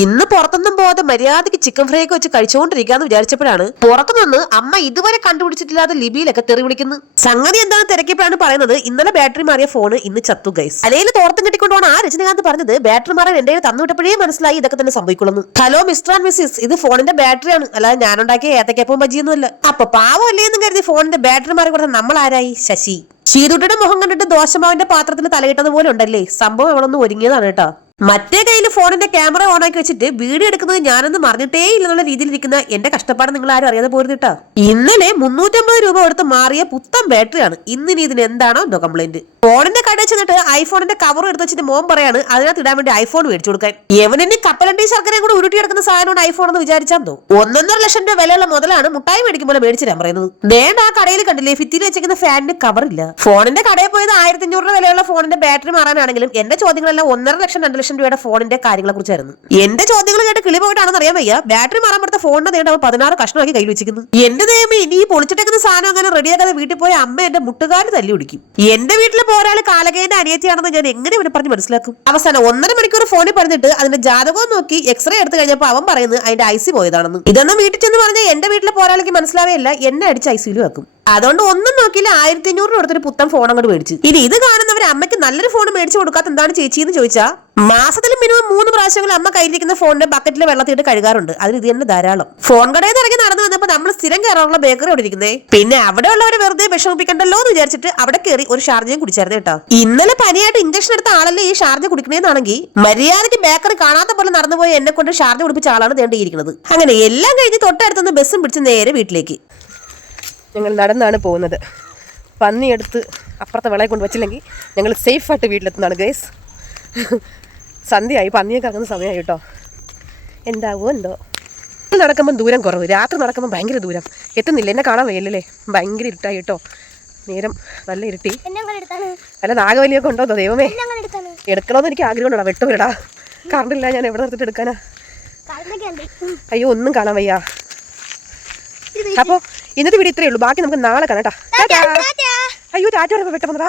ഇന്ന് പുറത്തൊന്നും പോകാതെ മര്യാദയ്ക്ക് ചിക്കൻ ഫ്രൈ ഒക്കെ വെച്ച് കഴിച്ചുകൊണ്ടിരിക്കാന്ന് വിചാരിച്ചപ്പോഴാണ് പുറത്തുനിന്ന് അമ്മ ഇതുവരെ കണ്ടുപിടിച്ചിട്ടില്ലാത്ത ലിപിയിലൊക്കെ തെറി വിളിക്കുന്നു. സംഗതി എന്താണ് തിരക്കിയപ്പോഴാണ് പറയുന്നത് ഇന്നലെ ബാറ്ററി മാറിയ ഫോൺ ഇന്ന് ചത്തു ഗൈസ്. അല്ലെങ്കിൽ തോർത്തും കെട്ടിക്കൊണ്ടുപോകണം ആ രജനീകാന്ത് പറഞ്ഞത് ബാറ്ററി മാറാൻ എന്റെ തന്നുവിട്ടപ്പോഴേ മനസ്സിലായി ഇതൊക്കെ തന്നെ സംഭവിക്കുള്ളൂ. ഹലോ മിസ്റ്റർ ആൻഡ് മിസ്സിസ്, ഇത് ഫോണിന്റെ ബാറ്ററിയാണ്, അല്ലാതെ ഞാനുണ്ടാക്കിയ ഏത്തക്കപ്പവും ബജിയൊന്നുമല്ല. അപ്പൊ പാവമല്ലേ എന്ന് കരുതി ഫോണിന്റെ ബാറ്ററി മാറി കൊടുത്ത നമ്മൾ ആരായി? ശശി. ഷീതുട്ടിയുടെ മുഖം കണ്ടിട്ട് ദോശമാവിന്റെ പാത്രത്തിൽ തലയിട്ടതുപോലെ ഉണ്ടല്ലേ. സംഭവം അവളൊന്ന് ഒരുങ്ങിയതാണ് കേട്ടോ. മറ്റേ കയ്യിൽ ഫോണിന്റെ ക്യാമറ ഓൺ ആക്കി വെച്ചിട്ട് വീഡിയോ എടുക്കുന്നത് ഞാനൊന്ന് മറിഞ്ഞിട്ടേ ഇല്ലെന്നുള്ള രീതിയിൽ ഇരിക്കുന്ന എന്റെ കഷ്ടപ്പാട് നിങ്ങൾ ആരും അറിയാതെ പോരുന്നിട്ടാ. ഇന്നലെ 350 രൂപ കൊടുത്ത് മാറിയ പുത്തൻ ബാറ്ററിയാണ്. ഇന്നിനി ഇതിന് എന്താണോ എന്തോ കംപ്ലൈന്റ്. ഫോണിന്റെ കടയിൽ ചെന്നിട്ട് ഐഫോണിന്റെ കവർ എടുത്ത് വെച്ചിട്ട് മോൻ പറയാണ് അതിനകത്ത് ഇടാൻ വേണ്ടി ഐഫോൺ മേടിച്ചു കൊടുക്കാൻ. എവനെ കപ്പലണ്ടി ശർക്കരയും കൂടെ ഉരുട്ടിയെടുക്കുന്ന സാധനമാണ് ഐഫോൺ എന്ന് വിചാരിച്ചാന്തോ. 1.5 ലക്ഷം രൂപ വിലയുള്ള മുതലാണ് മുട്ടായി മേടിക്കുമ്പോൾ മേടിച്ചു തരാൻ പറയുന്നത്. വേണ്ട ആ കടയിൽ കണ്ടില്ലേ ഫിറ്റിയിൽ വെച്ചിരിക്കുന്ന ഫാനിന് കവറില്ല. ഫോണിന്റെ കടയിൽ പോയത് 1500 രൂപ വിലയുള്ള ഫോണിന്റെ ബാറ്ററി മാറാനാണെങ്കിലും എന്റെ ചോദ്യങ്ങളെല്ലാം 1.5 ലക്ഷം 2 ലക്ഷം രൂപയുടെ ഫോണിന്റെ കാര്യങ്ങളെ കുറിച്ചായിരുന്നു. എന്റെ ചോദ്യങ്ങൾ കേട്ട് കിളി പോയിട്ടാണെന്ന് അറിയാൻ വയ്യ. ബാറ്ററി മാറാൻ പറ്റുന്ന ഫോണിന്റെ നേട്ടം 16 കഷ്ണമാക്കി കയ്യിൽ വെച്ചിരിക്കുന്നു. എന്റെ ദൈവമേ, ഇനി ഈ പൊളിച്ചിട്ടേക്കുന്ന സാധനം അങ്ങനെ റെഡിയാക്കാതെ വീട്ടിൽ പോയ അമ്മ എന്റെ മുട്ടുകാല് തല്ലി പിടിക്കും. എന്റെ വീട്ടിൽ പോരാള് കാലകേന്റെ അനിയത്തിയാണെന്ന് ഞാൻ എങ്ങനെ ഇവനെ പറഞ്ഞ് മനസ്സിലാക്കും? അവസാനം 1.5 മണിക്കൂർ ഫോണിൽ പറഞ്ഞിട്ട് അതിന്റെ ജാതകവും നോക്കി എക്സ്റേ എടുത്തു കഴിഞ്ഞപ്പോൾ അവൻ പറയുന്നത് അതിന്റെ ഐസി പോയതാണെന്ന്. ഇതൊന്നും വീട്ടിൽ ചെന്ന് പറഞ്ഞാൽ എന്റെ വീട്ടിലെ പോരാളിക്ക് മനസ്സിലാവേയില്ല, എന്നെ അടിച്ച് ഐസിയിൽ വെക്കും. അതുകൊണ്ട് ഒന്നും നോക്കിയില്ല 1500 കൊടുത്തൊരു പുത്തൻ ഫോൺ അങ്ങോട്ട് മേടിച്ചു. ഇനി ഇത് കാണുന്നവർ അമ്മയ്ക്ക് നല്ലൊരു ഫോൺ മേടിച്ചു കൊടുക്കാത്ത എന്താണ് ചേച്ചി എന്ന് ചോദിച്ചാ മാസത്തിൽ മിനിമം 3 പ്രാവശ്യങ്ങൾ അമ്മ കയ്യിലിരിക്കുന്ന ഫോണിന്റെ ബക്കറ്റിലെ വെള്ളത്തിട്ട് കഴുകാറുണ്ട്. അതിന് ഇത് തന്നെ ധാരാളം. ഫോൺ കടയിൽ നിന്ന് ഇറങ്ങി നടന്നു വന്നപ്പോൾ നമ്മൾ സ്ഥിരം കയറാറുള്ള ബേക്കറി അവിടെ ഇരിക്കുന്നേ. പിന്നെ അവിടെ ഉള്ളവരെ വെറുതെ വിഷമിപ്പിക്കണ്ടല്ലോ എന്ന് വിചാരിച്ചിട്ട് അവിടെ കയറി ഒരു ഷാർജയും കുടിച്ചായിരുന്നു കേട്ടോ. ഇന്നലെ പനിയായിട്ട് ഇഞ്ചക്ഷൻ എടുത്ത ആളല്ലേ ഈ ഷാർജ കുടിക്കണേന്നാണെങ്കിൽ മര്യാദയ്ക്ക് ബേക്കറി കാണാത്ത പോലെ നടന്നുപോയി എന്നെ കൊണ്ട് ഷാർജ കുടിപ്പിച്ച ആളാണ് തേണ്ടിയിരിക്കുന്നത്. അങ്ങനെ എല്ലാം കഴിഞ്ഞ് തൊട്ടടുത്തുനിന്ന് ബസ്സും പിടിച്ച് നേരെ വീട്ടിലേക്ക് ഞങ്ങൾ നടന്നാണ് പോകുന്നത്. പന്നിയെടുത്ത് അപ്പുറത്തെ വിളയെ കൊണ്ട് വെച്ചില്ലെങ്കിൽ ഞങ്ങൾ സേഫായിട്ട് വീട്ടിലെത്തുന്നതാണ് ഗൈസ്. സന്ധ്യയായി, പന്നിയൊക്കെ ഇറങ്ങുന്ന സമയമായി കേട്ടോ. എന്താവോ എന്തോ. നടക്കുമ്പം ദൂരം കുറവ്, രാത്രി നടക്കുമ്പോൾ ഭയങ്കര ദൂരം. എത്തുന്നില്ല, എന്നെ കാണാൻ വയ്യല്ലേ, ഭയങ്കര ഇരുട്ടായി കേട്ടോ. നേരം നല്ല ഇരുട്ടി. അല്ല നാഗവലിയൊക്കെ ഉണ്ടോ ദൈവമേ? എടുക്കണമെന്ന് എനിക്ക് ആഗ്രഹമുണ്ടോ? വെട്ടുവിടാ, കറണ്ടില്ല, ഞാൻ എവിടെ നിർത്തിട്ട് എടുക്കാനാ? അയ്യോ ഒന്നും കാണാൻ വയ്യ. അപ്പോൾ ഇന്നത്തെ വീഡിയോ ഇത്രയേ ഉള്ളൂ. ബാക്കി നമുക്ക് നാളെ കാണാം കേട്ടോ. അയ്യോ ടാറ്റ വെട്ടം വന്നടാ.